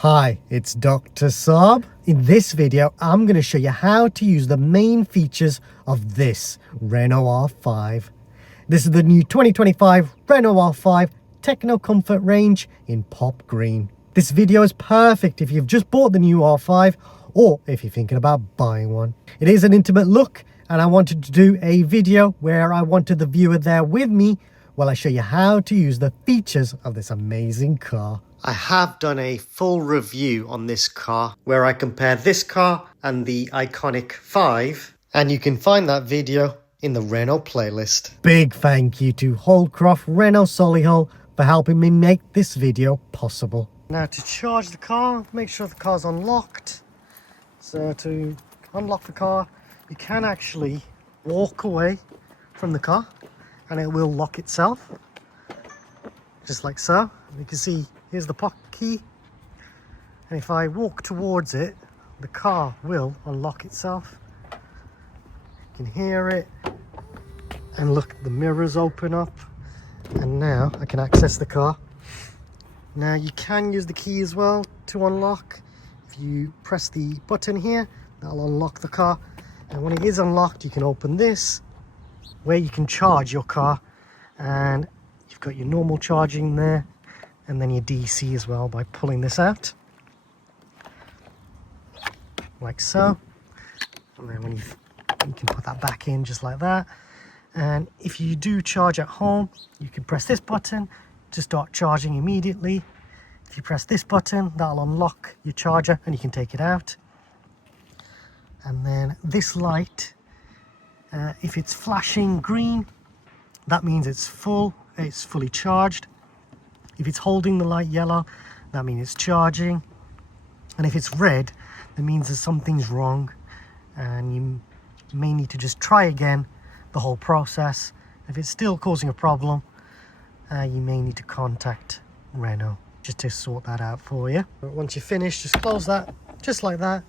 Hi, it's Dr. Saab. In this video, I'm going to show you how to use the main features of this Renault R5. This is the new 2025 Renault R5 Techno Comfort Range in pop green. This video is perfect if you've just bought the new R5 or if you're thinking about buying one. It is an intimate look, and I wanted to do a video where I wanted the viewer there with me while I show you how to use the features of this amazing car. I have done a full review on this car where I compare this car and the iconic 5, and you can find that video in the Renault playlist. Big thank you to Holdcroft Renault Solihull for helping me make this video possible. Now to charge the car, make sure the car's unlocked. So to unlock the car, you can actually walk away from the car and it will lock itself, just like so. You can see here's the pocket key, and if I walk towards it, the car will unlock itself. You can hear it, and look, the mirrors open up, and now I can access the car. Now you can use the key as well to unlock. If you press the button here, that'll unlock the car, and when it is unlocked, you can open this where you can charge your car, and you've got your normal charging there, and then your DC as well by pulling this out like so, and then when you can put that back in just like that. And if you do charge at home, you can press this button to start charging immediately. If you press this button, that'll unlock your charger and you can take it out. And then this light, if it's flashing green, that means it's fully charged. If it's holding the light yellow, that means it's charging. And if it's red, that means that something's wrong and you may need to just try again the whole process. If it's still causing a problem, you may need to contact Renault just to sort that out for you. But once you're finished, just close that just like that,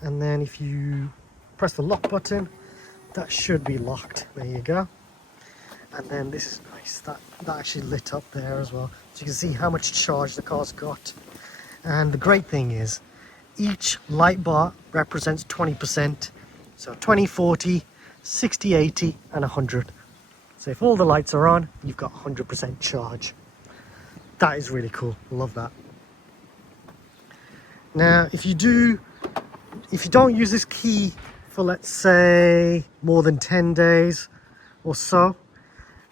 and then if you press the lock button, that should be locked. There you go. And then this is nice, that actually lit up there as well, so you can see how much charge the car's got. And the great thing is each light bar represents 20%, so 20, 40, 60, 80 and 100. So if all the lights are on, you've got 100% charge. That is really cool, love that. Now if you don't use this key for, let's say, more than 10 days or so,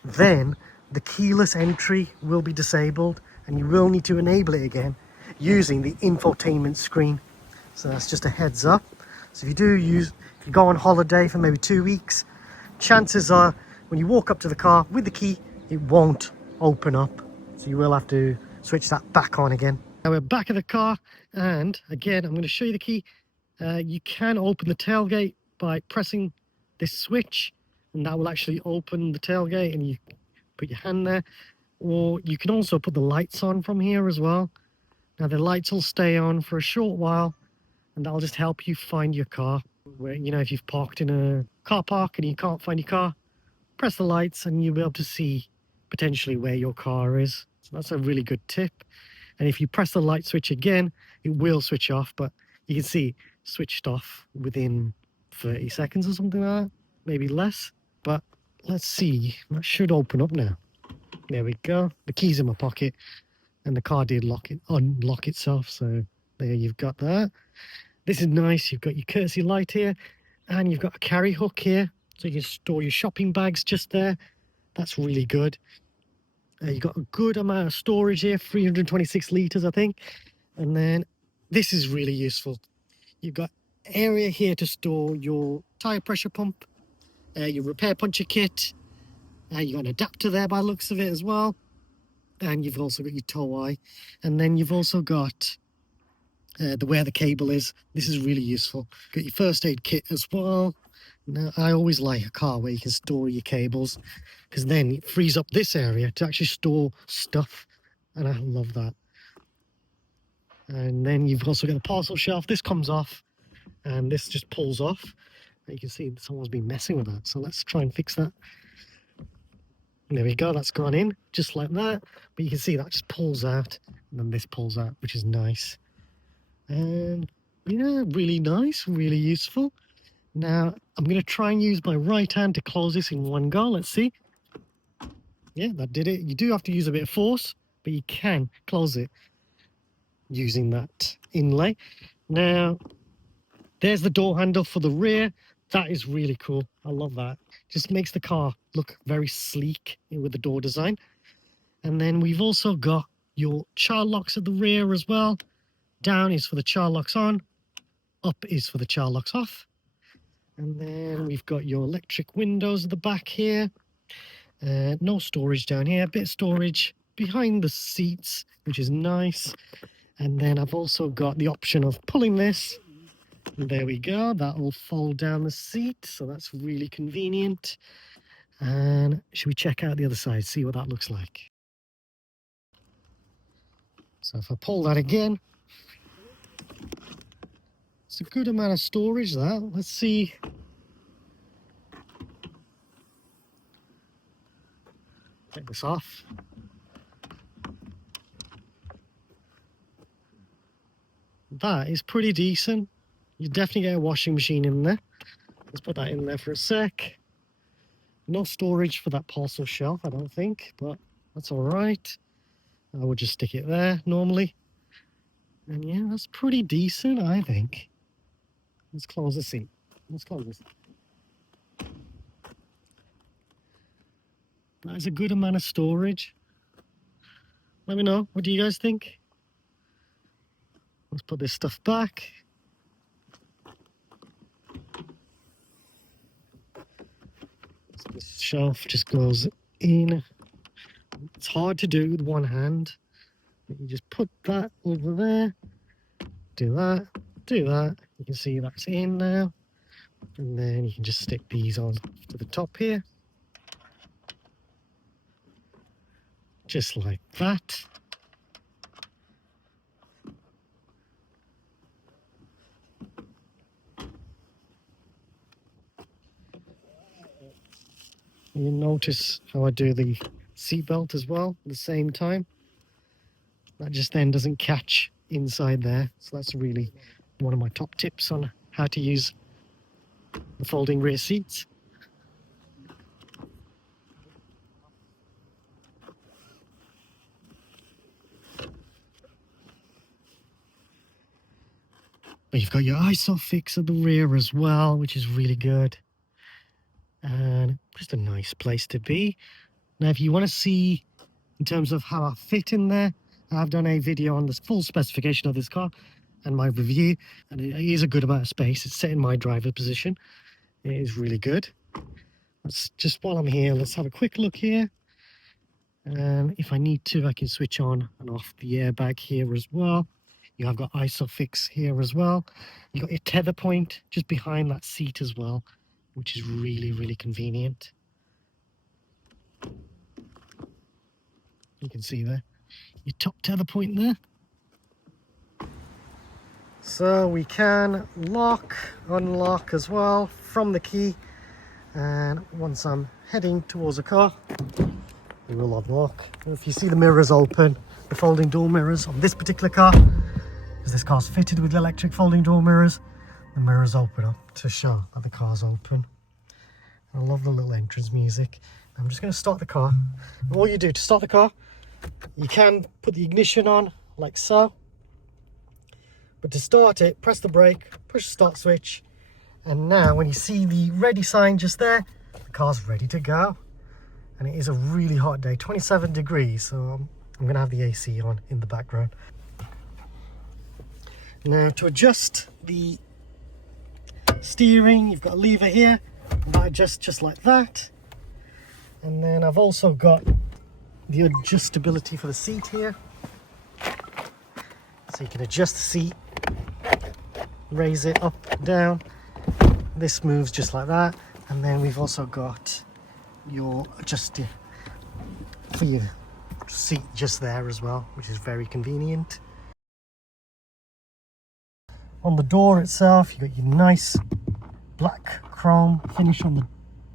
then the keyless entry will be disabled and you will need to enable it again using the infotainment screen. So that's just a heads up. So if you go on holiday for maybe 2 weeks, chances are when you walk up to the car with the key, it won't open up. So you will have to switch that back on again. Now we're back at the car, and again, I'm going to show you the key. You can open the tailgate by pressing this switch, and that will actually open the tailgate, and you put your hand there. Or you can also put the lights on from here as well. Now the lights will stay on for a short while, and that'll just help you find your car. Where, you know, if you've parked in a car park and you can't find your car, press the lights and you'll be able to see potentially where your car is. So that's a really good tip. And if you press the light switch again, it will switch off, but you can see switched off within 30 seconds or something like that, maybe less. But let's see, that should open up now. There we go. The key's in my pocket and the car did unlock itself, so there you've got that. This is nice. You've got your courtesy light here, and you've got a carry hook here, so you can store your shopping bags just there. That's really good. You've got a good amount of storage here, 326 litres, I think. And then this is really useful. You've got area here to store your tyre pressure pump, your repair puncture kit. You've got an adapter there by the looks of it as well. And you've also got your tow eye. And then you've also got where the cable is. This is really useful. Got your first aid kit as well. Now, I always like a car where you can store your cables, because then it frees up this area to actually store stuff, and I love that. And then you've also got a parcel shelf. This comes off and this just pulls off. And you can see someone's been messing with that, so let's try and fix that. There we go, that's gone in just like that. But you can see that just pulls out, and then this pulls out, which is nice. And yeah, really nice, really useful. Now I'm going to try and use my right hand to close this in one go. Let's see. Yeah, that did it. You do have to use a bit of force, but you can close it using that inlay. Now, there's the door handle for the rear. That is really cool. I love that. Just makes the car look very sleek with the door design. And then we've also got your child locks at the rear as well. Down is for the child locks on. Up is for the child locks off. And then we've got your electric windows at the back here. No storage down here. A bit of storage behind the seats, which is nice. And then I've also got the option of pulling this. And there we go. That will fold down the seat. So that's really convenient. And should we check out the other side, see what that looks like? So if I pull that again, it's a good amount of storage that. Let's see. Take this off. That is pretty decent. You definitely get a washing machine in there. Let's put that in there for a sec. No storage for that parcel shelf, I don't think, but that's all right. I would just stick it there normally. And yeah, that's pretty decent, I think. Let's close the seat. Let's close this. That is a good amount of storage. Let me know. What do you guys think? Let's put this stuff back. So this shelf just goes in. It's hard to do with one hand. You just put that over there. Do that. Do that. You can see that's in now. And then you can just stick these on to the top here. Just like that. You notice how I do the seatbelt as well at the same time. That just then doesn't catch inside there. So that's really one of my top tips on how to use the folding rear seats. But you've got your ISOFIX at the rear as well, which is really good. And just a nice place to be. Now, if you want to see in terms of how I fit in there, I've done a video on the full specification of this car and my review, and it is a good amount of space. It's set in my driver position. It is really good. Let's just, while I'm here, let's have a quick look here. And if I need to, I can switch on and off the airbag here as well. You have got ISOFIX here as well. You've got your tether point just behind that seat as well, which is really, really convenient. You can see there, your top tether point there. So we can lock, unlock as well from the key. And once I'm heading towards a car, we will unlock. And if you see the mirrors open, the folding door mirrors on this particular car, because this car's fitted with electric folding door mirrors, the mirrors open up to show that the car's open. I love the little entrance music. I'm just going to start the car. And all you do to start the car, you can put the ignition on like so. But to start it, press the brake, push the start switch, and now when you see the ready sign just there, the car's ready to go. And it is a really hot day, 27 degrees, so I'm going to have the AC on in the background. Now to adjust the steering, you've got a lever here, and that adjusts just like that. And then I've also got the adjustability for the seat here. So you can adjust the seat, raise it up and down. This moves just like that. And then we've also got your adjuster for your seat just there as well, which is very convenient. On the door itself, you've got your nice black chrome finish on the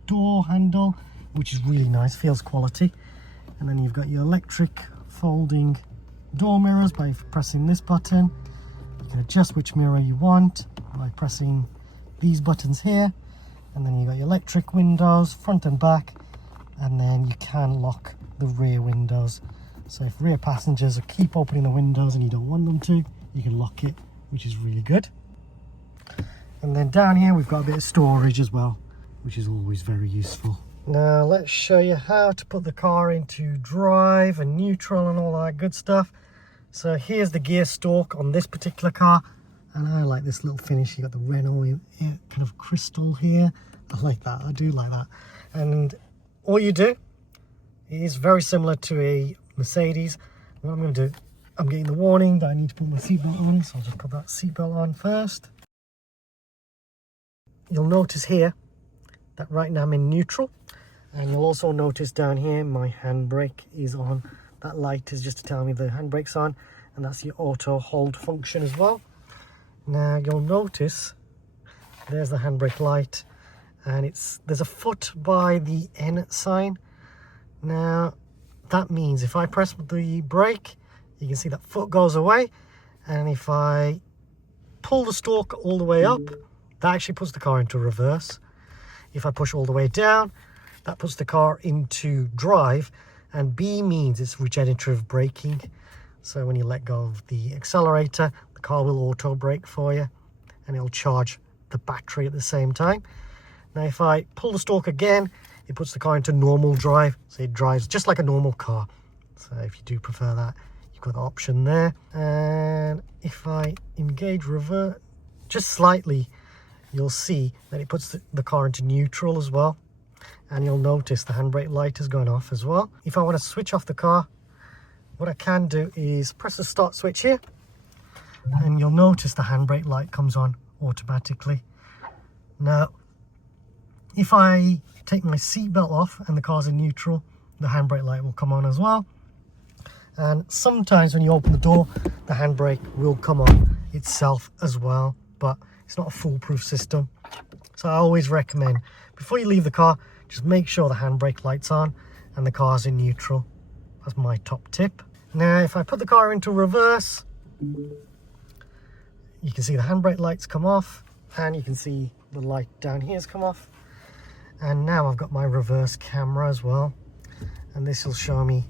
door handle, which is really nice, feels quality. And then you've got your electric folding door mirrors by pressing this button. You can adjust which mirror you want by pressing these buttons here, and then you got your electric windows, front and back, and then you can lock the rear windows. So if rear passengers keep opening the windows and you don't want them to, you can lock it, which is really good. And then down here we've got a bit of storage as well, which is always very useful. Now let's show you how to put the car into drive and neutral and all that good stuff. So here's the gear stalk on this particular car, and I like this little finish. You got the Renault kind of crystal here. I like that, I do like that. And all you do is very similar to a Mercedes. What I'm going to do, I'm getting the warning that I need to put my seatbelt on, so I'll just put that seatbelt on first. You'll notice here that right now I'm in neutral, and you'll also notice down here my handbrake is on. That light is just to tell me the handbrake's on, and that's your auto hold function as well. Now you'll notice there's the handbrake light, and there's a foot by the N sign. Now that means if I press the brake, you can see that foot goes away, and if I pull the stalk all the way up, that actually puts the car into reverse. If I push all the way down, that puts the car into drive, and B means it's regenerative braking. So when you let go of the accelerator, the car will auto brake for you, and it'll charge the battery at the same time. Now if I pull the stalk again, it puts the car into normal drive, so it drives just like a normal car. So if you do prefer that, you've got the option there. And if I engage revert just slightly, you'll see that it puts the car into neutral as well. And you'll notice the handbrake light has gone off as well. If I want to switch off the car, what I can do is press the start switch here, and you'll notice the handbrake light comes on automatically. Now, if I take my seatbelt off and the car's in neutral, the handbrake light will come on as well. And sometimes when you open the door, the handbrake will come on itself as well, but it's not a foolproof system. So I always recommend, before you leave the car, just make sure the handbrake light's on and the car's in neutral. That's my top tip. Now, if I put the car into reverse, you can see the handbrake lights come off, and you can see the light down here has come off. And now I've got my reverse camera as well, and this will show me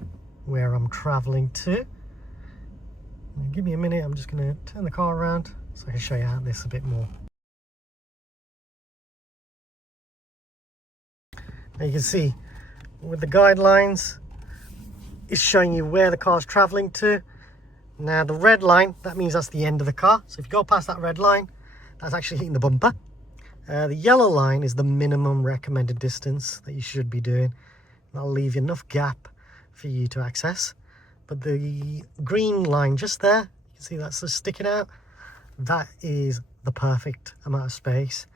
where I'm traveling to. Give me a minute, I'm just going to turn the car around so I can show you this a bit more. Now you can see with the guidelines, it's showing you where the car's traveling to. Now the red line, that means that's the end of the car. So if you go past that red line, that's actually hitting the bumper. The yellow line is the minimum recommended distance that you should be doing. That'll leave you enough gap for you to access. But the green line just there, you can see that's just sticking out. That is the perfect amount of space,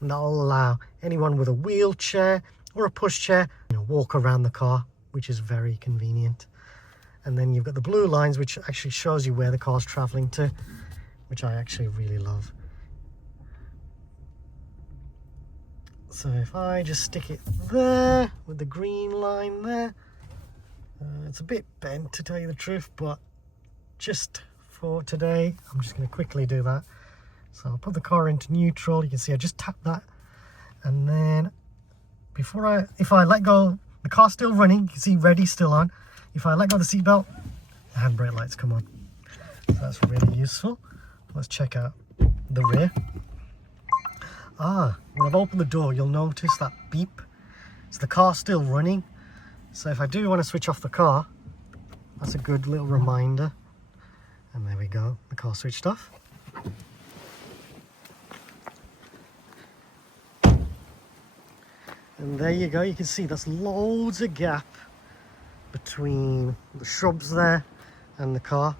and that'll allow anyone with a wheelchair or a pushchair, walk around the car, which is very convenient. And then you've got the blue lines, which actually shows you where the car's traveling to, which I actually really love. So if I just stick it there with the green line there, it's a bit bent to tell you the truth, but just for today, I'm just going to quickly do that. So I'll put the car into neutral. You can see I just tap that, and then if I let go, the car's still running. You can see ready still on. If I let go of the seatbelt, the handbrake lights come on. So that's really useful. Let's check out the rear. When I've opened the door, you'll notice that beep. So the car's still running. So if I do want to switch off the car, that's a good little reminder. And there we go, the car switched off. And there you go, you can see there's loads of gap between the shrubs there and the car.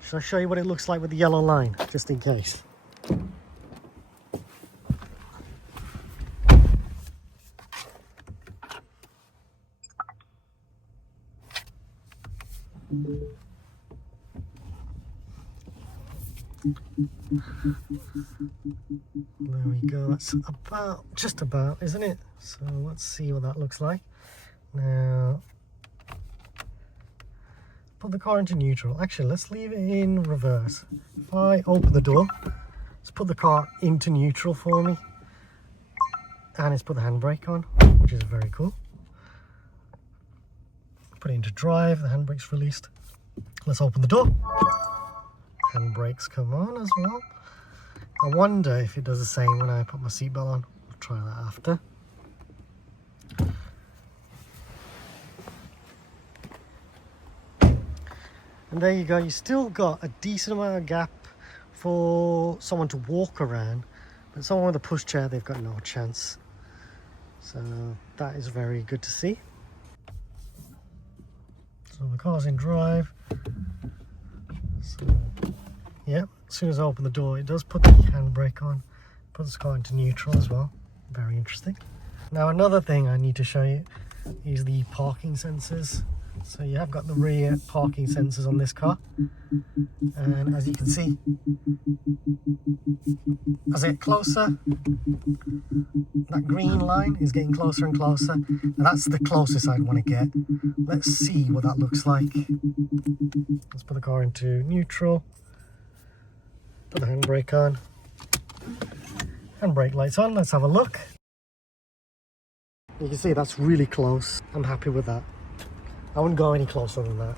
Shall I show you what it looks like with the yellow line, just in case? There we go, that's just about, isn't it? So let's see what that looks like. Now, put the car into neutral. Actually, let's leave it in reverse. If I open the door, let's put the car into neutral for me. And it's put the handbrake on, which is very cool. Put it into drive, the handbrake's released. Let's open the door. Handbrakes come on as well. I wonder if it does the same when I put my seatbelt on. I'll try that after. And there you go, you still got a decent amount of gap for someone to walk around, but someone with a pushchair, they've got no chance. So that is very good to see. So the car's in drive. So yeah, as soon as I open the door, it does put the handbrake on, puts the car into neutral as well. Very interesting. Now another thing I need to show you is the parking sensors. So you have got the rear parking sensors on this car, and as you can see, as I get closer, that green line is getting closer and closer, and that's the closest I'd want to get. Let's see what that looks like. Let's put the car into neutral, put the handbrake on, and brake lights on. Let's have a look. You can see that's really close. I'm happy with that. I wouldn't go any closer than that.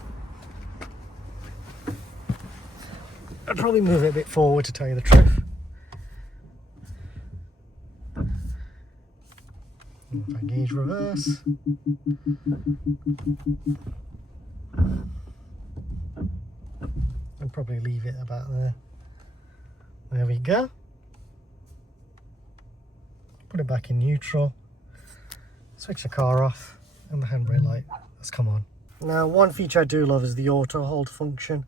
I'd probably move it a bit forward to tell you the truth. If I gauge reverse. I'd probably leave it about there. There we go. Put it back in neutral. Switch the car off and the handbrake light has come on. Now one feature I do love is the auto hold function.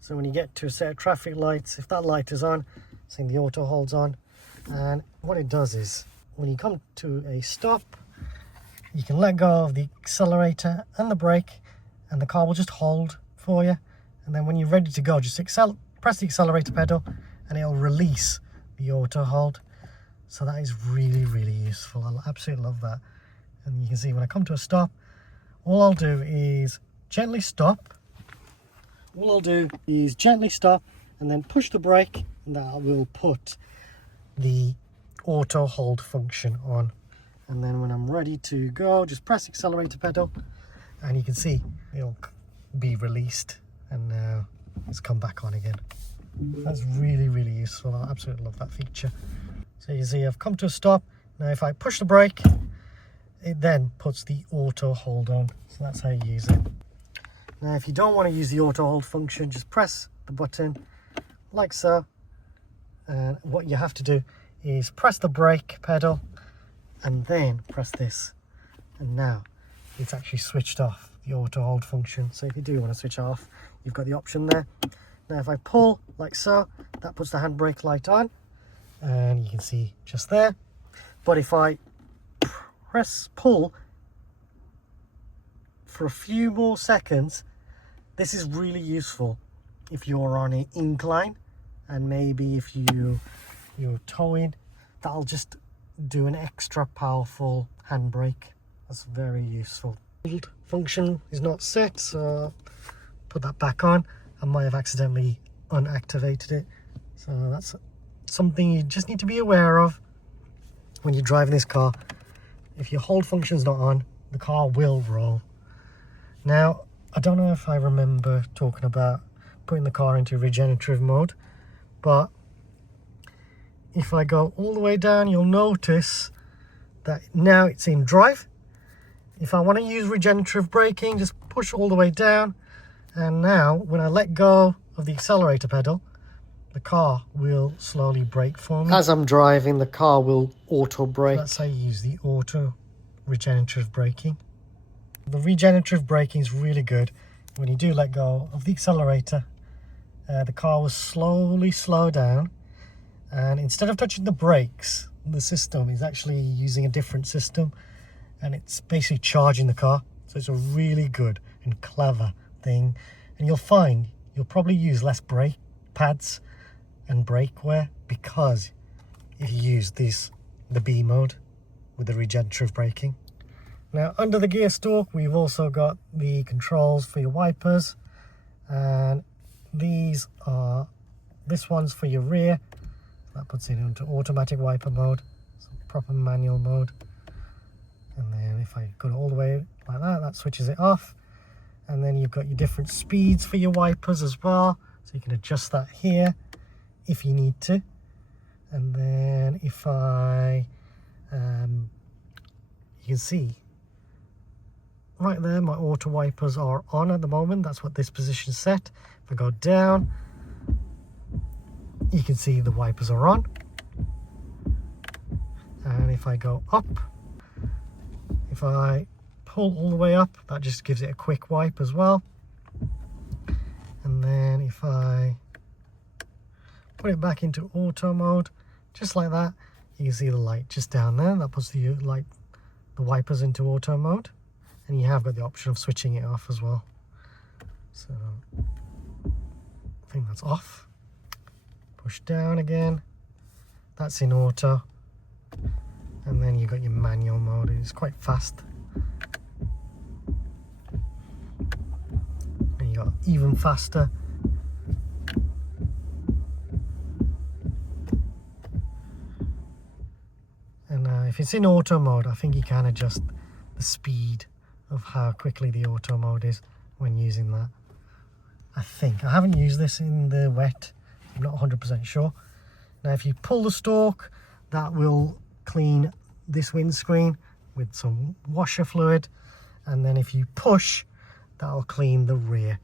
So when you get to a set of traffic lights, if that light is on, saying the auto holds on, and what it does is when you come to a stop, you can let go of the accelerator and the brake and the car will just hold for you, and then when you're ready to go, just press the accelerator pedal and it'll release the auto hold. So that is really, really useful. I absolutely love that. And you can see when I come to a stop, all I'll do is gently stop. And then push the brake, and that will put the auto hold function on. And then when I'm ready to go, just press the accelerator pedal and you can see it'll be released, and now it's come back on again. That's really, really useful. I absolutely love that feature. So you see I've come to a stop. Now if I push the brake, it then puts the auto hold on. So that's how you use it. Now if you don't want to use the auto hold function, just press the button like so, and what you have to do is press the brake pedal and then press this, and now it's actually switched off the auto hold function. So if you do want to switch off, you've got the option there. Now if I pull like so, that puts the handbrake light on, and you can see just there. But if I pull for a few more seconds, this is really useful if you're on an incline, and maybe if you're towing, that'll just do an extra powerful handbrake. That's very useful. Function is not set, so put that back on. I might have accidentally unactivated it, so that's something you just need to be aware of when you're driving this car. If your hold function's not on, the car will roll. Now I don't know if I remember talking about putting the car into regenerative mode, but if I go all the way down, you'll notice that now it's in drive. If I want to use regenerative braking, just push all the way down, and now when I let go of the accelerator pedal, the car will slowly brake for me. As I'm driving, the car will auto brake. That's how you use the auto regenerative braking. The regenerative braking is really good. When you do let go of the accelerator, the car will slowly slow down, and instead of touching the brakes, the system is actually using a different system, and it's basically charging the car. So it's a really good and clever thing, and you'll find you'll probably use less brake pads and brake wear because if you use the B mode with the regenerative braking. Now under the gear stalk, we've also got the controls for your wipers. And this one's for your rear. That puts it into automatic wiper mode, so proper manual mode. And then if I go all the way like that, that switches it off. And then you've got your different speeds for your wipers as well, so you can adjust that here if you need to. And then if I you can see right there my auto wipers are on at the moment. That's what this position set. If I go down, you can see the wipers are on. And if I go up, if I pull all the way up, that just gives it a quick wipe as well. And then if I put it back into auto mode, just like that, you can see the light just down there. That puts the wipers into auto mode, and you have got the option of switching it off as well. So I think that's off. Push down again, that's in auto. And then you've got your manual mode. It's quite fast. And you got even faster. And if it's in auto mode, I think you can adjust the speed of how quickly the auto mode is when using that. I think. I haven't used this in the wet. I'm not 100% sure. Now if you pull the stalk, that will clean this windscreen with some washer fluid, and then if you push, that'll clean the rear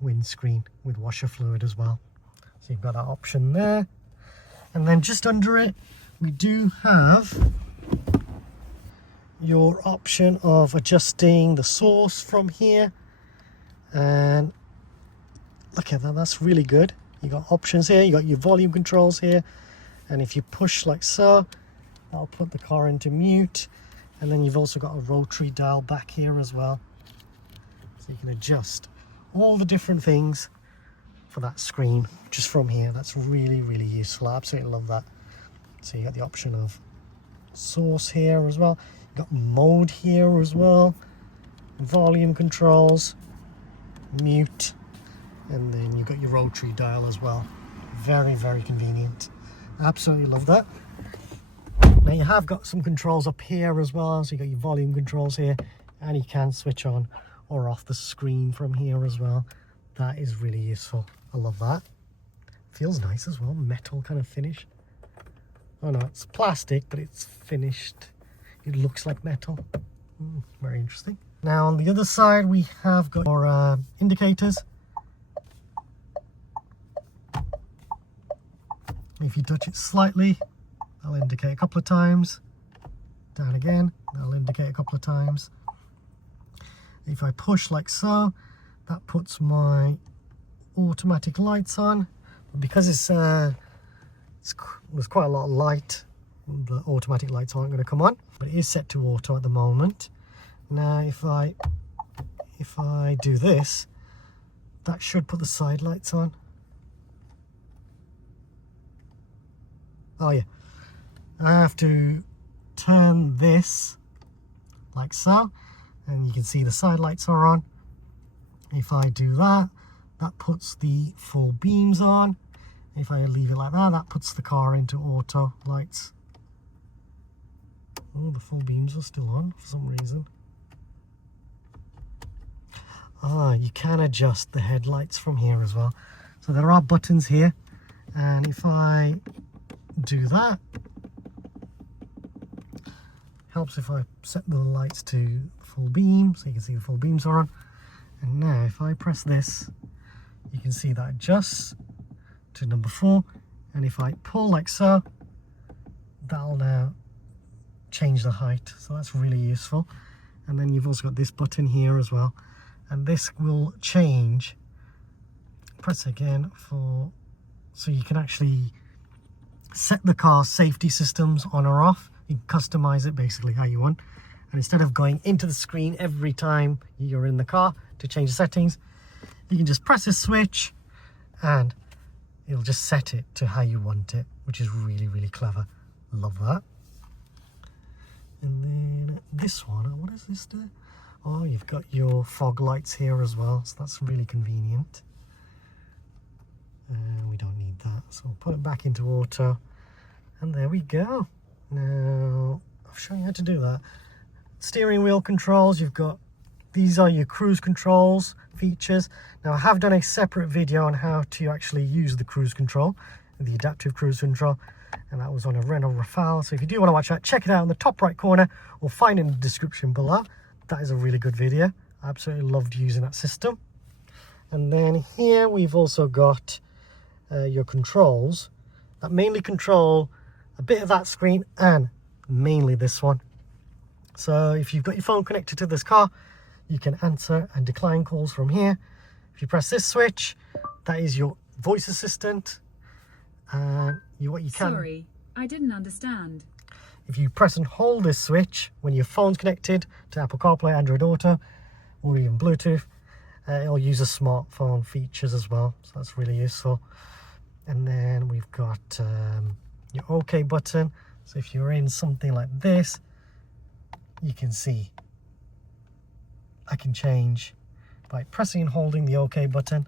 windscreen with washer fluid as well. So you've got that option there. And then just under it, we do have your option of adjusting the source from here. And look at that, that's really good. You got options here, you got your volume controls here, and if you push like so, that'll put the car into mute. And then you've also got a rotary dial back here as well, so you can adjust all the different things for that screen just from here. That's really, really useful. I absolutely love that. So you got the option of source here as well, you got mode here as well, volume controls, mute, and then you've got your rotary dial as well. Very, very convenient. Absolutely love that. Now you have got some controls up here as well, so you got your volume controls here, and you can switch on or off the screen from here as well. That is really useful. I love that. Feels nice as well, metal kind of finish. Oh no, it's plastic, but it's finished. It looks like metal. Very interesting. Now on the other side, we have got our indicators. If you touch it slightly, that'll indicate a couple of times. Down again, that'll indicate a couple of times. If I push like so, that puts my automatic lights on. But because there's quite a lot of light, the automatic lights aren't going to come on. But it is set to auto at the moment. Now if I do this, that should put the side lights on. Oh yeah, I have to turn this like so, and you can see the side lights are on. If I do that, that puts the full beams on. If I leave it like that, that puts the car into auto lights. Oh, the full beams are still on for some reason. You can adjust the headlights from here as well. So there are buttons here, and if I do that, helps if I set the lights to full beam, so you can see the full beams are on. And now if I press this, you can see that adjusts to number 4, and if I pull like so, that'll now change the height. So that's really useful. And then you've also got this button here as well, and this will change. Press again so you can actually set the car's safety systems on or off. You can customize it basically how you want, and instead of going into the screen every time you're in the car to change the settings, you can just press a switch and it'll just set it to how you want it, which is really, really clever. Love that. And then this one, what is this do? Oh, you've got your fog lights here as well, so that's really convenient. We don't need that, so we'll put it back into auto, and there we go. Now I'll show you how to do that. Steering wheel controls, you've got, these are your cruise controls features. Now I have done a separate video on how to actually use the cruise control, the adaptive cruise control, and that was on a Renault R5. So if you do want to watch that, check it out in the top right corner or find it in the description below. That is a really good video. I absolutely loved using that system. And then here we've also got your controls that mainly control a bit of that screen and mainly this one. So if you've got your phone connected to this car, you can answer and decline calls from here. If you press this switch, that is your voice assistant. What you can. Sorry, I didn't understand. If you press and hold this switch when your phone's connected to Apple CarPlay, Android Auto, or even Bluetooth, it'll use the smartphone features as well. So that's really useful. And then we've got your OK button. So if you're in something like this, you can see I can change by pressing and holding the OK button.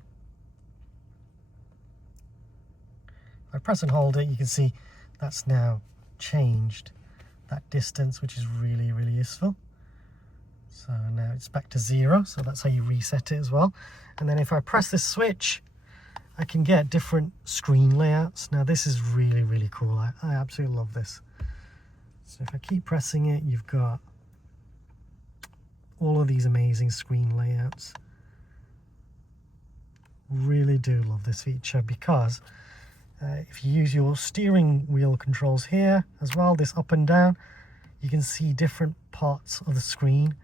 If I press and hold it, you can see that's now changed that distance, which is really, really useful. So now it's back to 0, so that's how you reset it as well. And then if I press this switch, I can get different screen layouts. Now this is really, really cool. I absolutely love this. So if I keep pressing it, you've got all of these amazing screen layouts. Really do love this feature because if you use your steering wheel controls here as well, this up and down, you can see different parts of the screen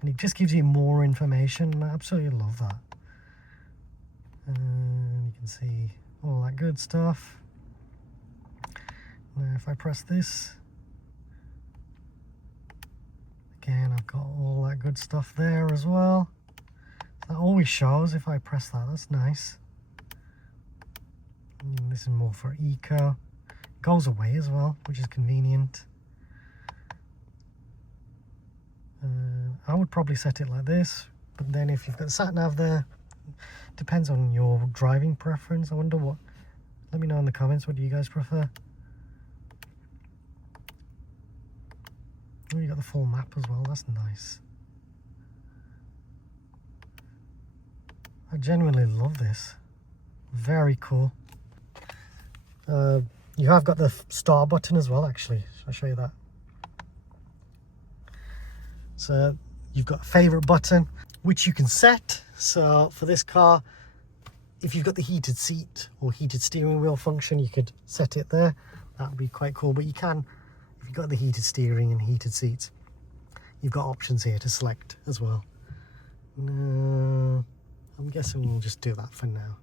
and it just gives you more information, and I absolutely love that. You can see all that good stuff. Now if I press this, again I've got all that good stuff there as well. That always shows if I press that, that's nice. And this is more for eco. Goes away as well, which is convenient. I would probably set it like this, but then if you've got the satnav there, depends on your driving preference. I wonder what, let me know in the comments, what do you guys prefer? Oh, you got the full map as well, that's nice. I genuinely love this. Very cool. You have got the star button as well, actually. I'll show you that. So you've got a favorite button, which you can set. So for this car, if you've got the heated seat or heated steering wheel function, you could set it there. That would be quite cool. But you can, if you've got the heated steering and heated seats, you've got options here to select as well. No, I'm guessing we'll just do that for now.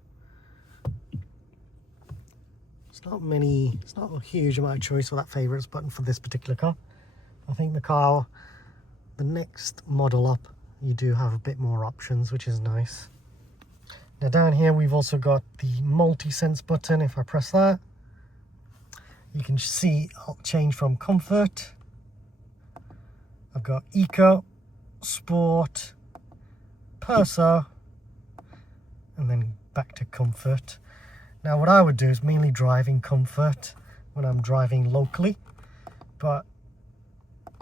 It's not a huge amount of choice for that favorites button for this particular car. I think the next model up, you do have a bit more options, which is nice. Now down here we've also got the multi-sense button. If I press that, you can see I'll change from comfort. I've got eco, sport, perso, and then back to comfort. Now what I would do is mainly drive in comfort when I'm driving locally, but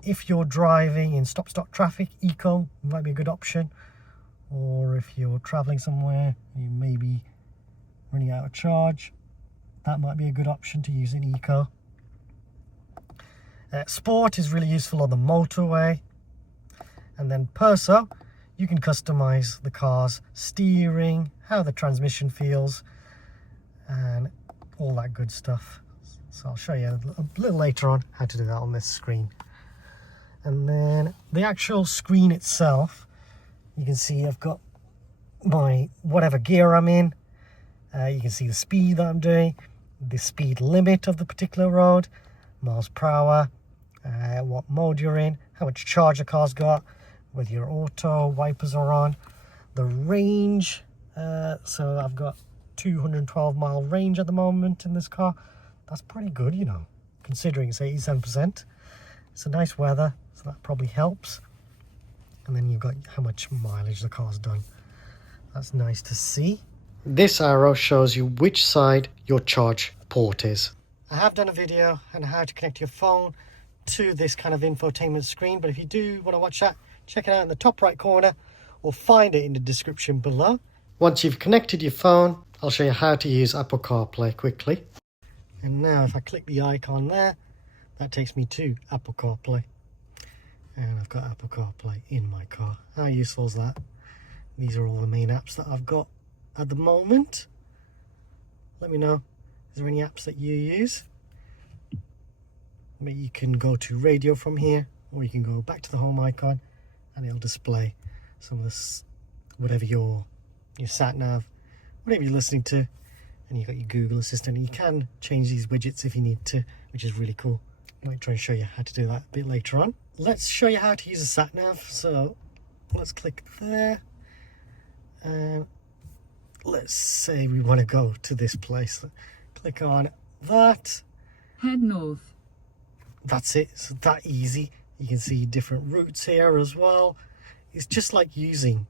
if you're driving in stop-start traffic, eco might be a good option. Or if you're traveling somewhere, you may be running out of charge, that might be a good option to use in eco. Sport is really useful on the motorway. And then perso, you can customize the car's steering, how the transmission feels, and all that good stuff. So I'll show you a little later on how to do that on this screen. And then the actual screen itself, you can see I've got my whatever gear I'm in. You can see the speed that I'm doing, the speed limit of the particular road, miles per hour, what mode you're in, how much charge the car's got, whether your auto wipers are on, the range. So I've got 212-mile range at the moment in this car. That's pretty good, you know, considering it's 87%. It's a nice weather, so that probably helps. And then you've got how much mileage the car's done. That's nice to see. This arrow shows you which side your charge port is. I have done a video on how to connect your phone to this kind of infotainment screen, but if you do want to watch that, check it out in the top right corner or find it in the description below. Once you've connected your phone, I'll show you how to use Apple CarPlay quickly. And now if I click the icon there, that takes me to Apple CarPlay. And I've got Apple CarPlay in my car. How useful is that? These are all the main apps that I've got at the moment. Let me know, is there any apps that you use? But you can go to radio from here, or you can go back to the home icon and it'll display some of this, whatever your satnav, whatever you're listening to, and you've got your Google Assistant. You can change these widgets if you need to, which is really cool. I might try and show you how to do that a bit later on. Let's show you how to use a satnav. So let's click there, and let's say we want to go to this place. Click on that. Head north. That's it. It's that easy. You can see different routes here as well. It's just like using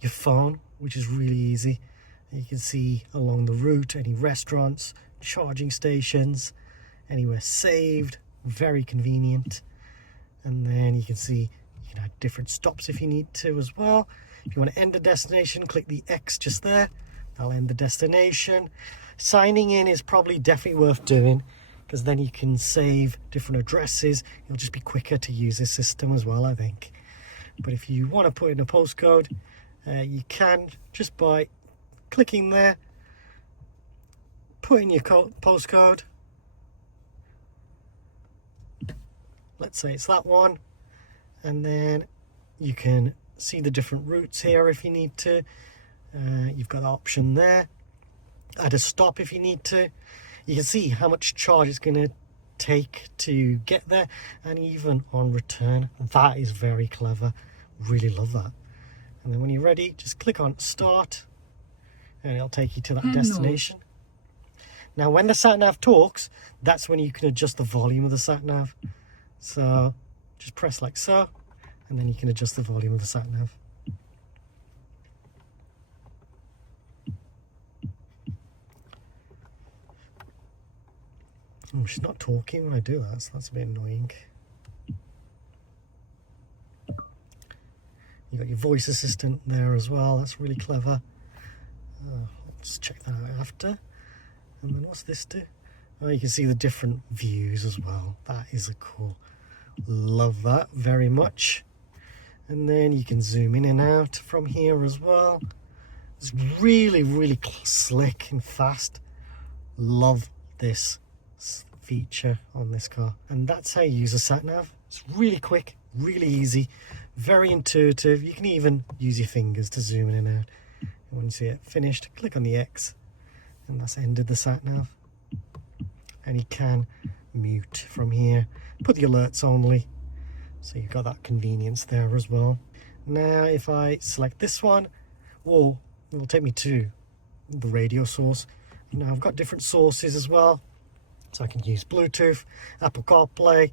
your phone, which is really easy. You can see along the route any restaurants, charging stations, anywhere saved. Very convenient. And then you can see you can add different stops if you need to as well. If you want to end a destination, click the X just there. I'll end the destination. Signing in is probably definitely worth doing, because then you can save different addresses. It'll just be quicker to use this system as well, I think. But if you want to put in a postcode, you can just by clicking there, put in your postcode. Let's say it's that one, and then you can see the different routes here if you need to. You've got the option there. Add a stop if you need to. You can see how much charge it's going to take to get there, and even on return. That is very clever. Really love that. And then when you're ready, just click on start, and it'll take you to that destination. Now when the satnav talks, that's when you can adjust the volume of the satnav. So just press like so, and then you can adjust the volume of the satnav. Oh, she's not talking when I do that, so that's a bit annoying. You've got your voice assistant there as well, that's really clever. Let's check that out after. And then what's this do? Oh, you can see the different views as well. That is a cool. Love that very much. And then you can zoom in and out from here as well. It's really, really slick and fast. Love this feature on this car. And that's how you use a satnav. It's really quick, really easy, very intuitive. You can even use your fingers to zoom in and out. And when you see it finished, click on the X, and that's ended the satnav. And you can mute from here, put the alerts only, so you've got that convenience there as well. Now if I select this one, well, it will take me to the radio source. Now I've got different sources as well, so I can use Bluetooth, Apple CarPlay,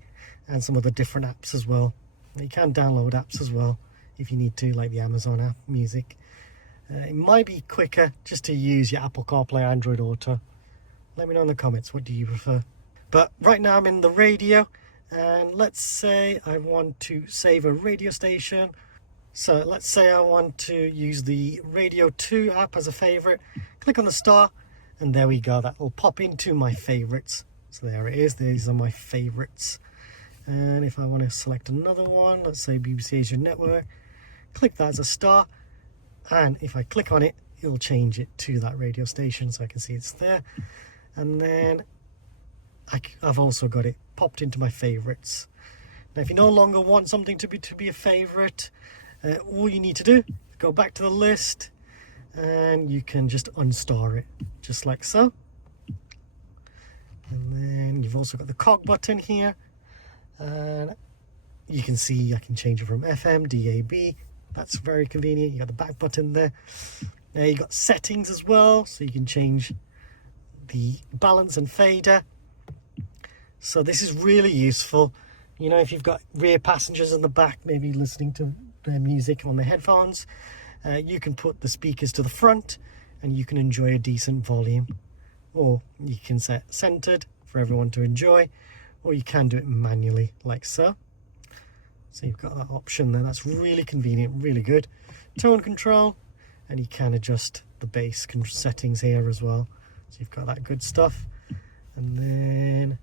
and some other different apps as well. You can download apps as well if you need to, like the Amazon app music. It might be quicker just to use your Apple CarPlay, Android Auto. Let me know in the comments, what do you prefer? But right now I'm in the radio, and let's say I want to save a radio station. So let's say I want to use the Radio 2 app as a favorite. Click on the star, and there we go. That will pop into my favorites. So there it is. These are my favorites. And if I want to select another one, let's say BBC Asian Network, click that as a star. And if I click on it, it'll change it to that radio station, so I can see it's there. And then I've also got it popped into my favorites. Now if you no longer want something to be a favorite, all you need to do, go back to the list, and you can just unstar it, just like so. And then you've also got the cog button here, and you can see I can change it from FM, DAB. That's very convenient. You got the back button there. Now you got settings as well, so you can change the balance and fader. So this is really useful. You know, if you've got rear passengers in the back, maybe listening to the music on the headphones. You can put the speakers to the front and you can enjoy a decent volume, or you can set centered for everyone to enjoy, or you can do it manually like so. So you've got that option there. That's really convenient, really good. Tone control, and you can adjust the bass settings here as well. So you've got that good stuff. And then,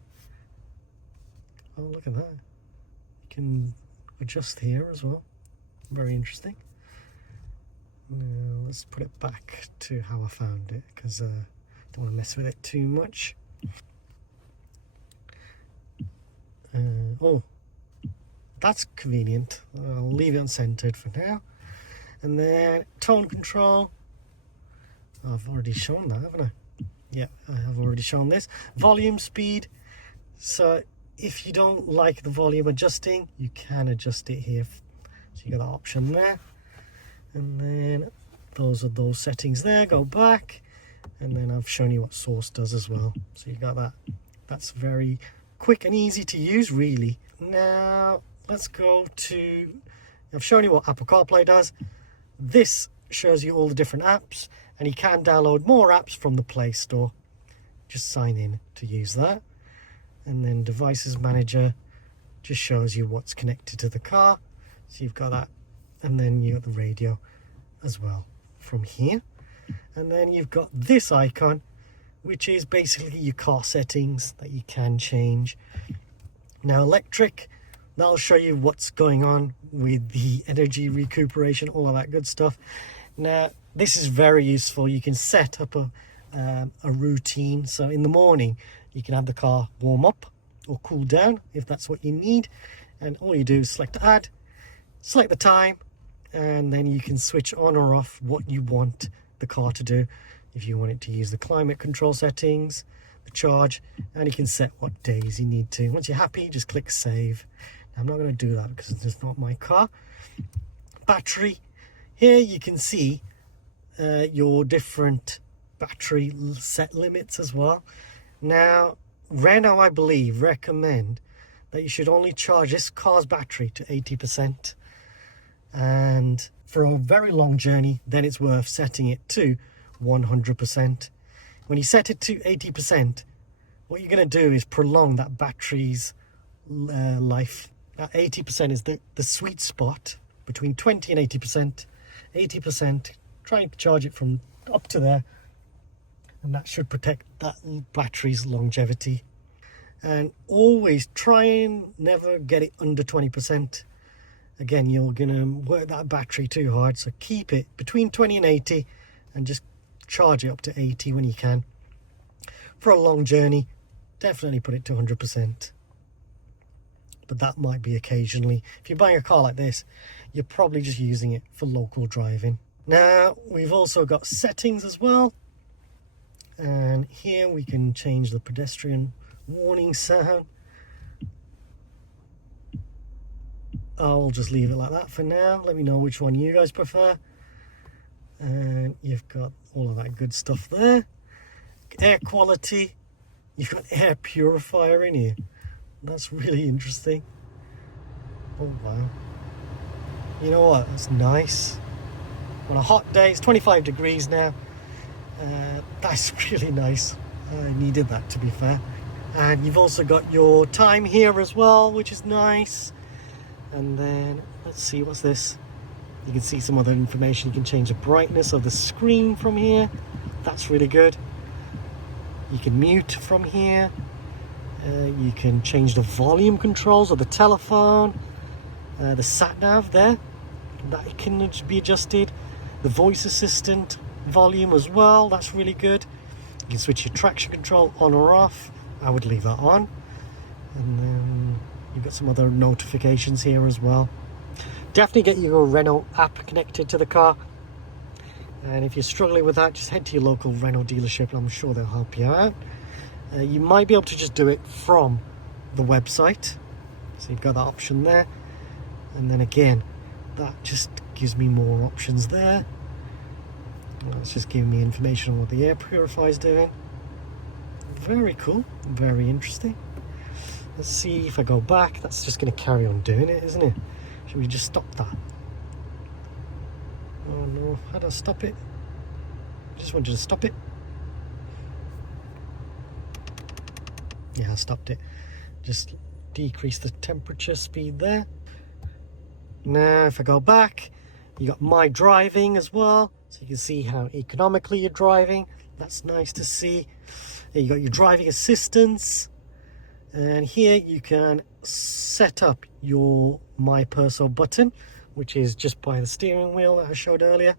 oh, look at that. You can adjust here as well. Very interesting. Now let's put it back to how I found it, because I don't want to mess with it too much. Oh, that's convenient. I'll leave it uncentered for now. And then tone control. I've already shown that, haven't I? Yeah, I have already shown this. Volume, speed. So if you don't like the volume adjusting, you can adjust it here. So you got that option there. And then those are those settings there. Go back. And then I've shown you what source does as well. So you got that. That's very quick and easy to use, really. Now let's go to, I've shown you what Apple CarPlay does. This shows you all the different apps, and you can download more apps from the Play Store. Just sign in to use that. And then Devices Manager just shows you what's connected to the car. So you've got that, and then you got the radio as well from here. And then you've got this icon, which is basically your car settings that you can change. Now electric, that'll show you what's going on with the energy recuperation, all of that good stuff. Now this is very useful. You can set up a routine. So in the morning you can have the car warm up or cool down if that's what you need, and all you do is select add, select the time, and then you can switch on or off what you want the car to do. If you want it to use the climate control settings, the charge, and you can set what days you need to. Once you're happy, just click save. Now, I'm not going to do that because it's not my car. Battery. Here you can see your different battery set limits as well. Now, Renault, I believe, recommend that you should only charge this car's battery to 80%. And for a very long journey, then it's worth setting it to 100%. When you set it to 80%, what you're going to do is prolong that battery's life. 80% is the sweet spot between 20 and 80%. 80%, trying to charge it from up to there, and that should protect that battery's longevity. And always try and never get it under 20%. Again, you're going to work that battery too hard, so keep it between 20 and 80 and just charge it up to 80 when you can. For a long journey, definitely put it to 100%. But that might be occasionally. If you're buying a car like this, you're probably just using it for local driving. Now, we've also got settings as well. And here we can change the pedestrian warning sound. I'll just leave it like that for now. Let me know which one you guys prefer. And you've got all of that good stuff there. Air quality. You've got air purifier in here. That's really interesting. Oh wow. You know what? That's nice. On a hot day, it's 25 degrees now. That's really nice. I needed that, to be fair. And you've also got your time here as well, which is nice. And then, let's see, what's this? You can see some other information. You can change the brightness of the screen from here. That's really good. You can mute from here. You can change the volume controls of the telephone. The satnav there, that can be adjusted. The voice assistant volume as well, that's really good. You can switch your traction control on or off. I would leave that on. And then you've got some other notifications here as well. Definitely get your Renault app connected to the car. And if you're struggling with that, just head to your local Renault dealership and I'm sure they'll help you out. You might be able to just do it from the website. So you've got that option there. And then again, that just gives me more options there. It's just giving me information on what the air purifier is doing. Very cool, very interesting. Let's see if I go back. That's just going to carry on doing it, isn't it? Should we just stop that? Oh no, how do I stop it? I just wanted to stop it. Yeah, I stopped it. Just decrease the temperature speed there. Now if I go back, you got my driving as well, so you can see how economically you're driving. That's nice to see. You got your driving assistance, and here you can set up your My Perso button, which is just by the steering wheel that I showed earlier.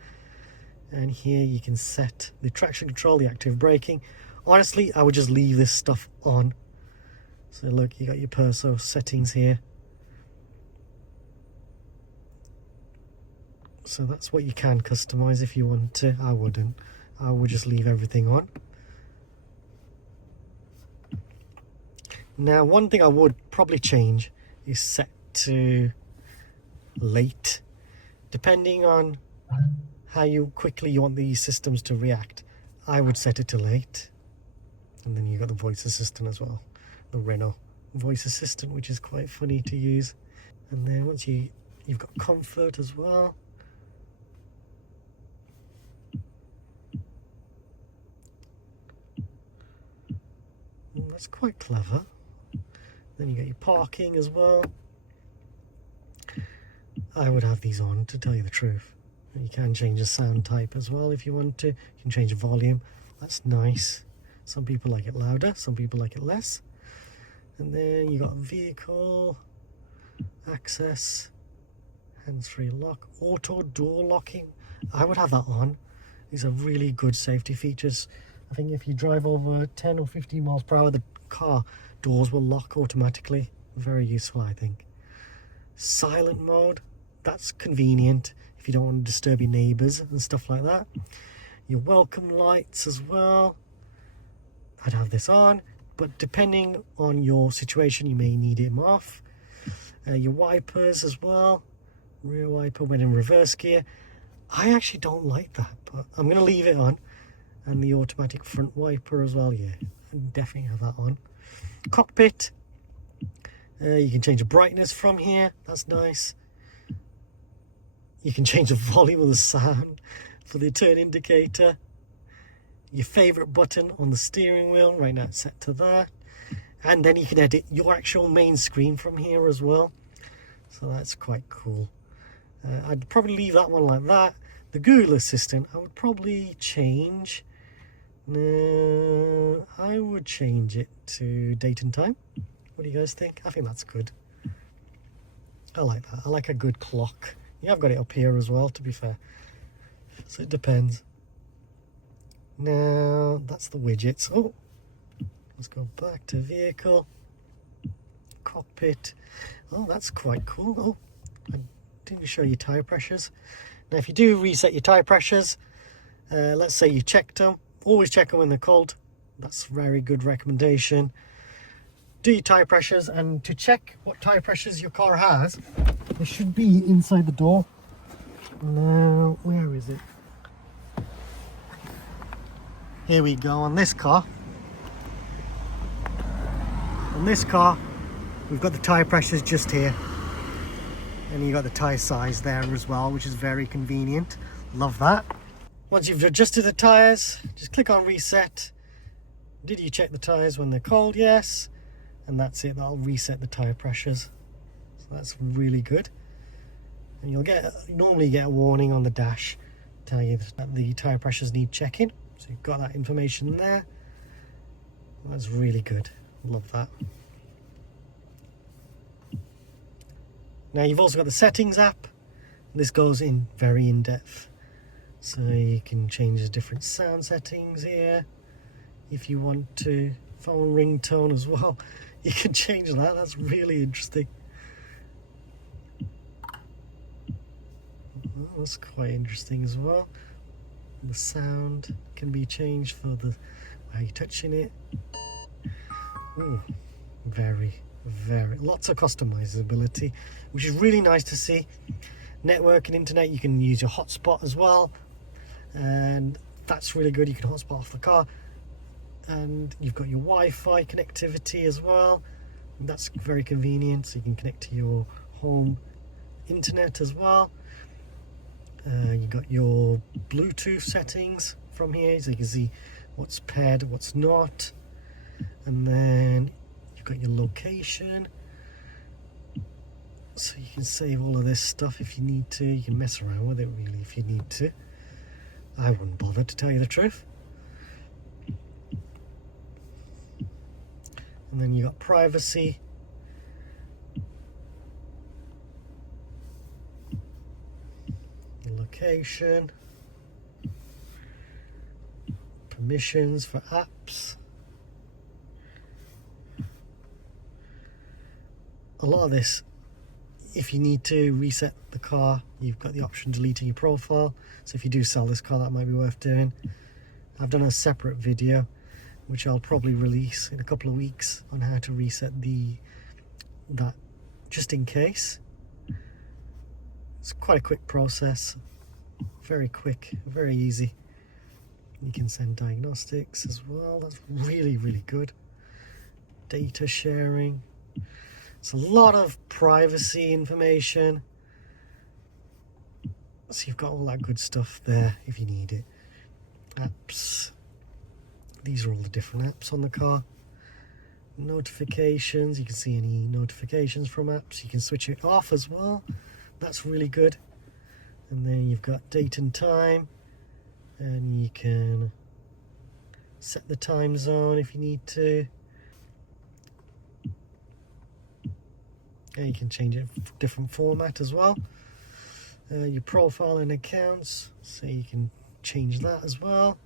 And here you can set the traction control, the active braking. Honestly, I would just leave this stuff on. So look, you got your Perso settings here. So that's what you can customize if you want to. I wouldn't. I would just leave everything on. Now, one thing I would probably change is set to late. Depending on how quickly you want these systems to react, I would set it to late. And then you got the voice assistant as well, the Renault voice assistant, which is quite funny to use. And then once you've got comfort as well. That's quite clever. Then you get your parking as well. I would have these on, to tell you the truth. You can change the sound type as well if you want to. You can change the volume. That's nice. Some people like it louder, some people like it less. And then you got vehicle access, hands-free lock, auto door locking. I would have that on. These are really good safety features. I think if you drive over 10 or 15 miles per hour, the car doors will lock automatically. Very useful, I think. Silent mode, that's convenient if you don't want to disturb your neighbours and stuff like that. Your welcome lights as well. I'd have this on, but depending on your situation, you may need them off. Your wipers as well. Rear wiper when in reverse gear. I actually don't like that, but I'm going to leave it on. And the automatic front wiper as well, yeah, definitely have that on. Cockpit, you can change the brightness from here, that's nice. You can change the volume of the sound for the turn indicator. Your favourite button on the steering wheel, right now it's set to that. And then you can edit your actual main screen from here as well. So that's quite cool. I'd probably leave that one like that. The Google Assistant, I would probably change. I would change it to date and time. What do you guys think? I think that's good. I like that. I like a good clock. Yeah, I've got it up here as well, to be fair. So it depends. Now, that's the widgets. Oh, let's go back to vehicle. Cockpit. Oh, that's quite cool. Oh, I didn't show you tyre pressures. Now, if you do reset your tyre pressures, let's say you checked them, always check them when they're cold. That's a very good recommendation. Do your tyre pressures, and to check what tyre pressures your car has, they should be inside the door. Now, where is it? Here we go on this car. On this car, we've got the tyre pressures just here. And you got the tyre size there as well, which is very convenient. Love that. Once you've adjusted the tyres, just click on reset. Did you check the tyres when they're cold? Yes. And that's it, that'll reset the tyre pressures. So that's really good. And you'll normally get a warning on the dash to tell you that the tyre pressures need checking. So you've got that information there. That's really good. Love that. Now you've also got the settings app. This goes in very in-depth. So you can change the different sound settings here. If you want to, phone ringtone as well, you can change that. That's really interesting. Oh, that's quite interesting as well. The sound can be changed for the how you're touching it. Ooh, very lots of customizability, which is really nice to see. Network and internet, you can use your hotspot as well, and that's really good. You can hotspot off the car, and you've got your Wi-Fi connectivity as well. And that's very convenient, so you can connect to your home internet as well. You got your Bluetooth settings from here, so you can see what's paired, what's not. And then you've got your location, so you can save all of this stuff if you need to. You can mess around with it really if you need to. I wouldn't bother, to tell you the truth. And then you got privacy. Location. Permissions for apps. A lot of this, if you need to reset the car, you've got the option deleting your profile. So if you do sell this car, that might be worth doing. I've done a separate video which I'll probably release in a couple of weeks on how to reset that just in case. It's quite a quick process, very quick, very easy. You can send diagnostics as well. That's really, really good. Data sharing. It's a lot of privacy information. So you've got all that good stuff there if you need it. Apps. These are all the different apps on the car. Notifications. You can see any notifications from apps. You can switch it off as well. That's really good. And then you've got date and time. And you can set the time zone if you need to. And you can change it for different format as well. Your profile and accounts, so you can change that as well.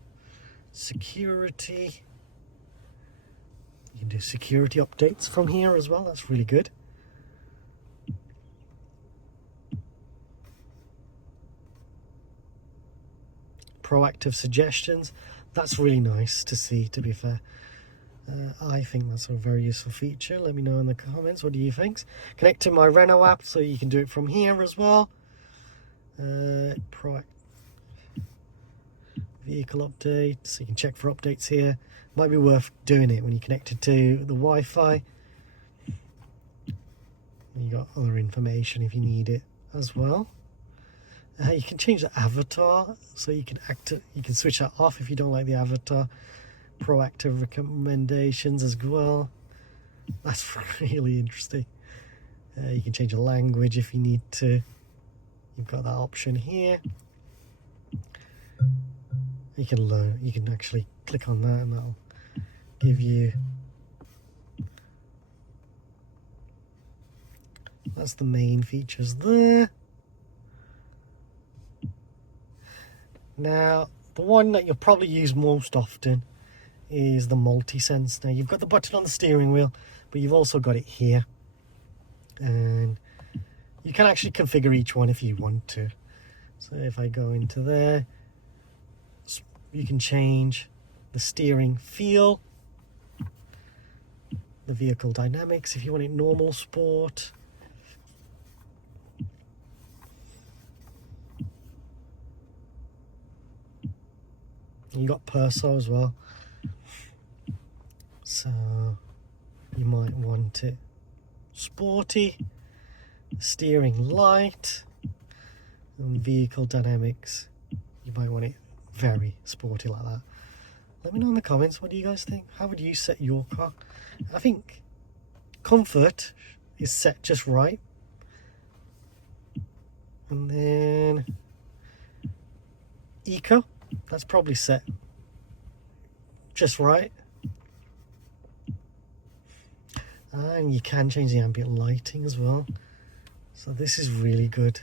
Security. You can do security updates from here as well. That's really good. Proactive suggestions. That's really nice to see, to be fair. I think that's a very useful feature. Let me know in the comments, what do you think? Connect to my Renault app, so you can do it from here as well. Vehicle update, so you can check for updates here. Might be worth doing it when you're connected to the Wi-Fi. You got other information if you need it as well. You can change the avatar, so you can switch that off if you don't like the avatar. Proactive recommendations as well. That's really interesting. You can change the language if you need to. You've got that option here. You can learn. You can actually click on that, and that'll give you. That's the main features there. Now, the one that you'll probably use most often is the multi-sense. Now, you've got the button on the steering wheel, but you've also got it here. And you can actually configure each one if you want to. So if I go into there, you can change the steering feel, the vehicle dynamics if you want it normal, sport. You got Perso as well, so you might want it sporty, steering light, and vehicle dynamics. You might want it very sporty like that. Let me know in the comments, what do you guys think? How would you set your car? I think comfort is set just right, and then eco, that's probably set just right. And you can change the ambient lighting as well, so this is really good.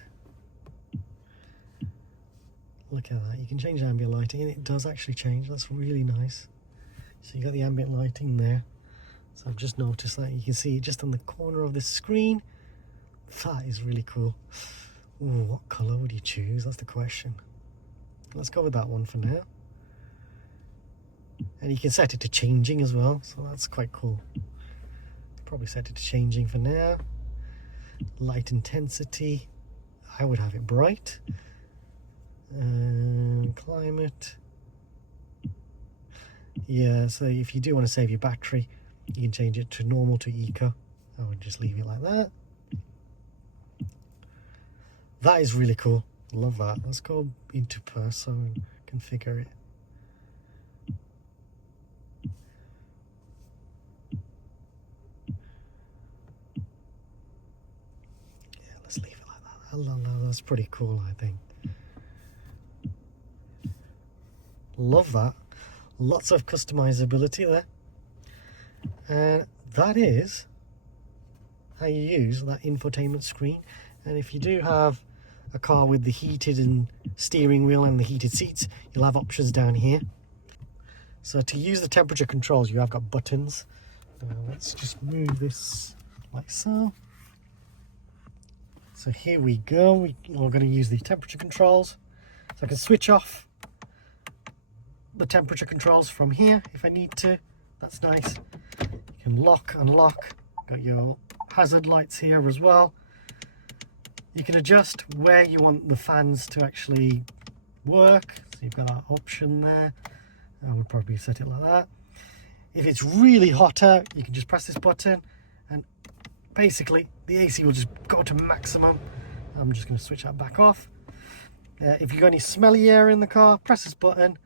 Look at that, you can change the ambient lighting, and it does actually change. That's really nice. So you got the ambient lighting there, so I've just noticed that. You can see it just on the corner of the screen. That is really cool. Ooh, what colour would you choose? That's the question. Let's go with that one for now. And you can set it to changing as well, so that's quite cool. Probably set it to changing for now. Light intensity, I would have it bright. Climate, yeah, so if you do want to save your battery, you can change it to normal to eco. I would just leave it like that. That is really cool. Love that. Let's go into Perso and configure it. Yeah, let's leave it like that. I love that. That's pretty cool, I think. Love that. Lots of customizability there. And that is how you use that infotainment screen. And if you do have a car with the heated and steering wheel and the heated seats, you'll have options down here. So to use the temperature controls, you have got buttons. Let's just move this like so. So here we go. We're going to use the temperature controls. So I can switch off the temperature controls from here if I need to. That's nice. You can lock, unlock. Got your hazard lights here as well. You can adjust where you want the fans to actually work. So you've got that option there. I would probably set it like that. If it's really hot out, you can just press this button and basically the AC will just go to maximum. I'm just going to switch that back off. If you've got any smelly air in the car, press this button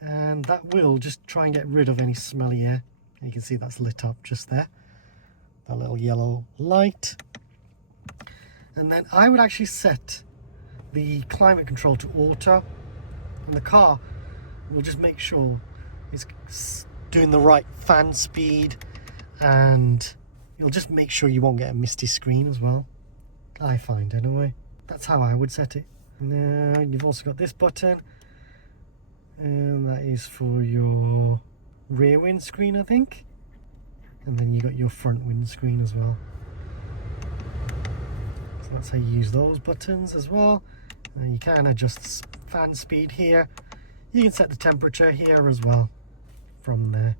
and that will just try and get rid of any smelly air. And you can see that's lit up just there, that little yellow light. And then I would actually set the climate control to auto, and the car will just make sure it's doing the right fan speed, and you'll just make sure you won't get a misty screen as well, I find anyway. That's how I would set it. Now you've also got this button, and that is for your rear windscreen, I think, and then you got your front windscreen as well. So that's how you use those buttons as well. You can adjust fan speed here. You can set the temperature here as well from there.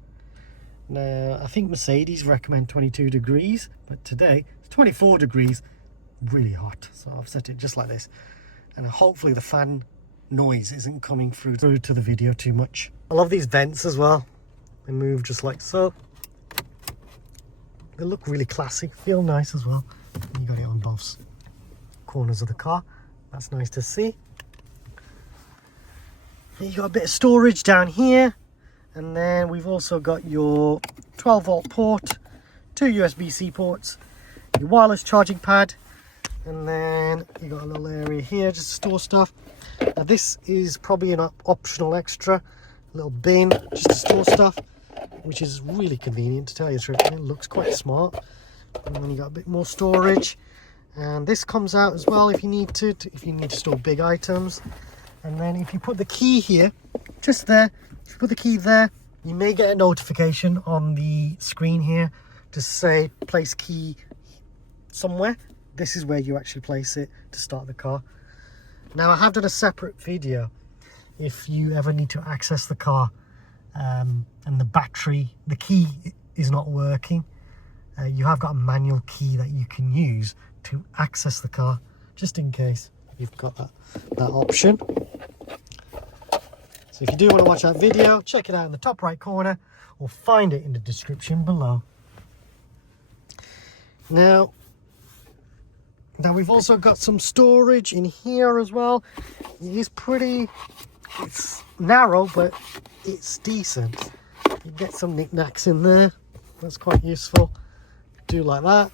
Now I think Mercedes recommend 22 degrees, but today it's 24 degrees, really hot. So I've set it just like this, and hopefully the fan noise isn't coming through to the video too much. I love these vents as well. They move just like so. They look really classy, feel nice as well. You got it on both corners of the car. That's nice to see. You got a bit of storage down here, and then we've also got your 12 volt port, 2 USB-C ports, your wireless charging pad, and then you got a little area here just to store stuff. Now this is probably an optional extra, a little bin just to store stuff, which is really convenient to tell you the truth. It looks quite smart. And then you got a bit more storage, and this comes out as well if you need to store big items. And then if you put the key here, just there, if you put the key there, you may get a notification on the screen here to say place key somewhere. This is where you actually place it to start the car. Now I have done a separate video if you ever need to access the car and the key is not working. You have got a manual key that you can use to access the car, just in case you've got that option. So if you do want to watch that video, check it out in the top right corner or find it in the description below. Now we've also got some storage in here as well. It's narrow, but it's decent. You get some knickknacks in there. That's quite useful. Do like that.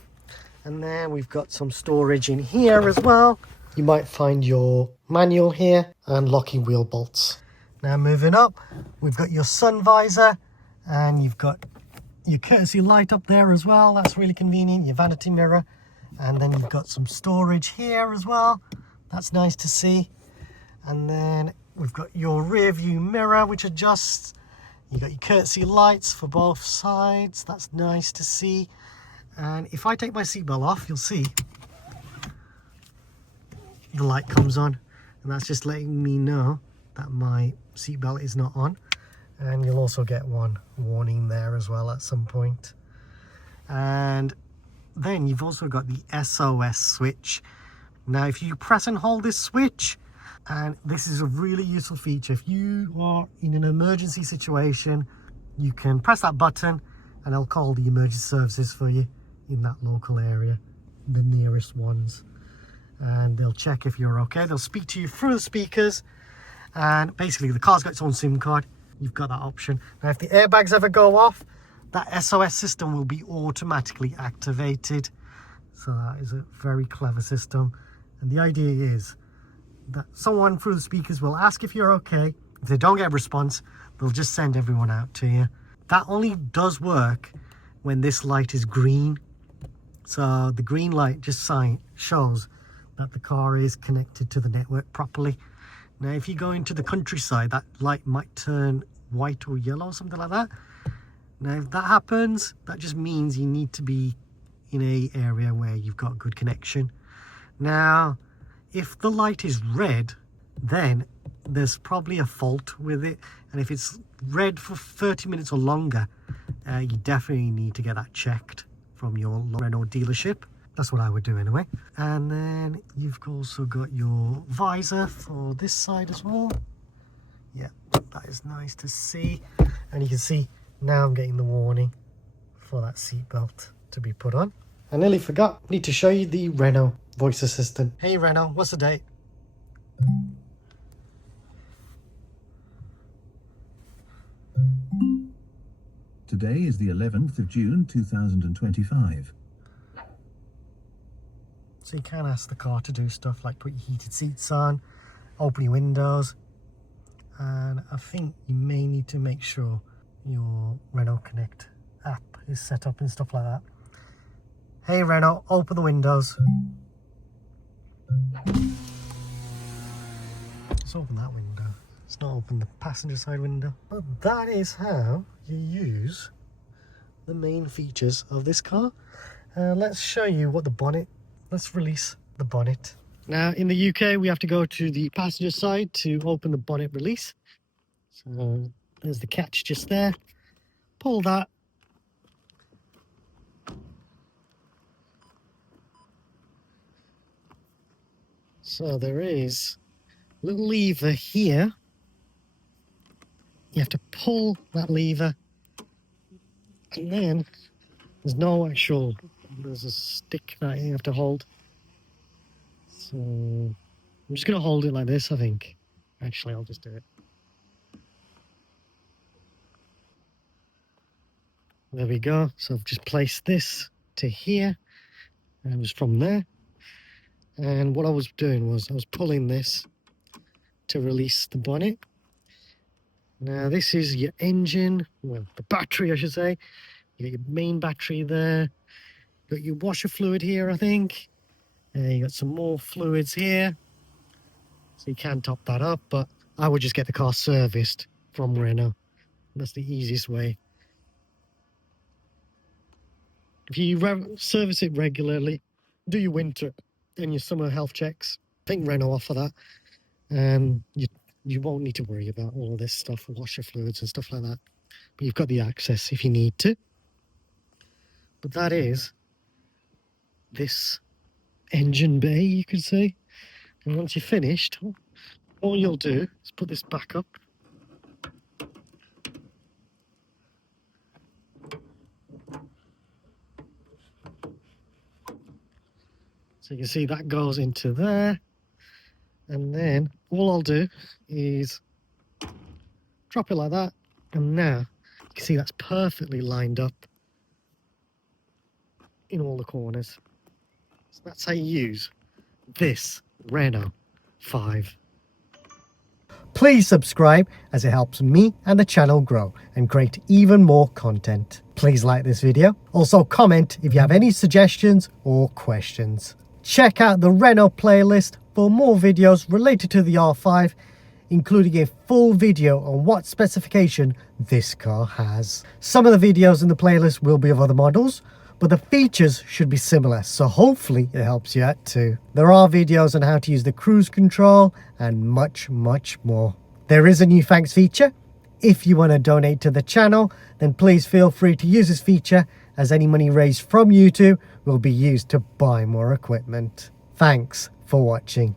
And then we've got some storage in here as well. You might find your manual here and locking wheel bolts. Now moving up, we've got your sun visor, and you've got your courtesy light up there as well. That's really convenient. Your vanity mirror, and then you've got some storage here as well. That's nice to see. And then we've got your rear view mirror, which adjusts. You got your courtesy lights for both sides. That's nice to see. And if I take my seatbelt off, you'll see the light comes on, and that's just letting me know that my seatbelt is not on. And you'll also get one warning there as well at some point. And then you've also got the SOS switch. Now if you press and hold this switch, and this is a really useful feature, if you are in an emergency situation, you can press that button and it'll call the emergency services for you in that local area, the nearest ones. and they'll check if you're okay. They'll speak to you through the speakers, and basically the car's got its own SIM card. You've got that option. Now if the airbags ever go off, that SOS system will be automatically activated. So that is a very clever system, and the idea is that someone through the speakers will ask if you're okay. If they don't get a response, they'll just send everyone out to you. That only does work when this light is green. So the green light just shows that the car is connected to the network properly. Now if you go into the countryside, that light might turn white or yellow or something like that. Now if that happens, that just means you need to be in an area where you've got a good connection. Now if the light is red, then there's probably a fault with it, and if it's red for 30 minutes or longer, you definitely need to get that checked from your Renault dealership. That's what I would do anyway. And then you've also got your visor for this side as well. Yeah, that is nice to see. And you can see now I'm getting the warning for that seatbelt to be put on. I nearly forgot, I need to show you the Renault voice assistant. Hey Renault, what's the date? Today is the 11th of June 2025. So you can ask the car to do stuff like put your heated seats on, open your windows, and I think you may need to make sure your Renault Connect app is set up and stuff like that. Hey Renault, open the windows. Let's open that window. Let's not open the passenger side window. But that is how you use the main features of this car. Let's show you what the bonnet, let's release the bonnet. Now in the UK we have to go to the passenger side to open the bonnet release. So there's the catch just there. Pull that. So there is a little lever here. You have to pull that lever, and then there's a stick that you have to hold. So I'm just going to hold it like this, I think. Actually, I'll just do it. There we go. So I've just placed this to here, and it was from there. And what I was doing was I was pulling this to release the bonnet. Now this is your engine, well the battery I should say. You got your main battery there. You got your washer fluid here I think. You got some more fluids here. So you can top that up, but I would just get the car serviced from Renault. That's the easiest way. If you service it regularly, do your winter and your summer health checks, I think Renault offer that, and you won't need to worry about all this stuff, washer fluids and stuff like that. But you've got the access if you need to. But that is this engine bay, you could say. And once you're finished, all you'll do is put this back up. So you can see that goes into there. And then all I'll do is drop it like that. And now you can see that's perfectly lined up in all the corners. So that's how you use this Renault 5. Please subscribe as it helps me and the channel grow and create even more content. Please like this video. Also comment if you have any suggestions or questions. Check out the Renault playlist for more videos related to the R5, including a full video on what specification this car has. Some of the videos in the playlist will be of other models, but the features should be similar, so hopefully it helps you out too. There are videos on how to use the cruise control and much, much more. There is a new thanks feature. If you want to donate to the channel, then please feel free to use this feature, as any money raised from YouTube will be used to buy more equipment. Thanks for watching.